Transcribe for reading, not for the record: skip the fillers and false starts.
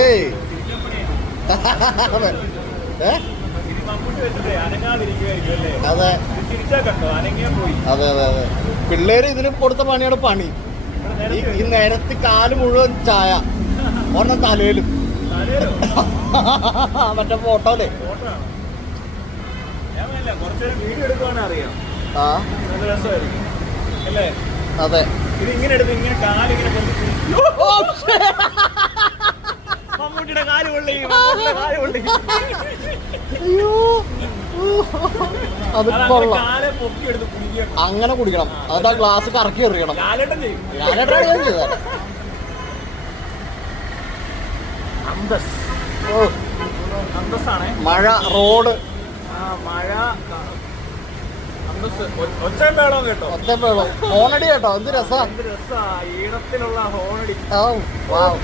ഏയ് അതെ അതെ അതെ അതെ. പിള്ളേര് ഇതിന് കൊടുത്ത പണിയാണ് പണി. ഈ നേരത്തെ കാല് മുഴുവൻ ചായ ഒരെണ്ണം തലയിലും. മറ്റേ ഫോട്ടോല്ലേ ആ അതെ. ഇതിങ്ങനെ എടുത്ത് ഇങ്ങനെ കാലിങ്ങനെ മമ്മൂട്ടിയുടെ കാല് കൊള്ളി അത് കൊള്ളാം. അങ്ങനെ കുടിക്കണം. അതിന്റെ ആ ഗ്ലാസ് കറക്കി എറിയണം. മഴ റോഡ് മഴ ഒച്ചപ്പേളോ കേട്ടോ. ഒച്ചപ്പേളോ ഹോണടി കേട്ടോ. എന്ത് രസാ ഈണത്തിലുള്ള ഹോണടി. ഓ വാവ്.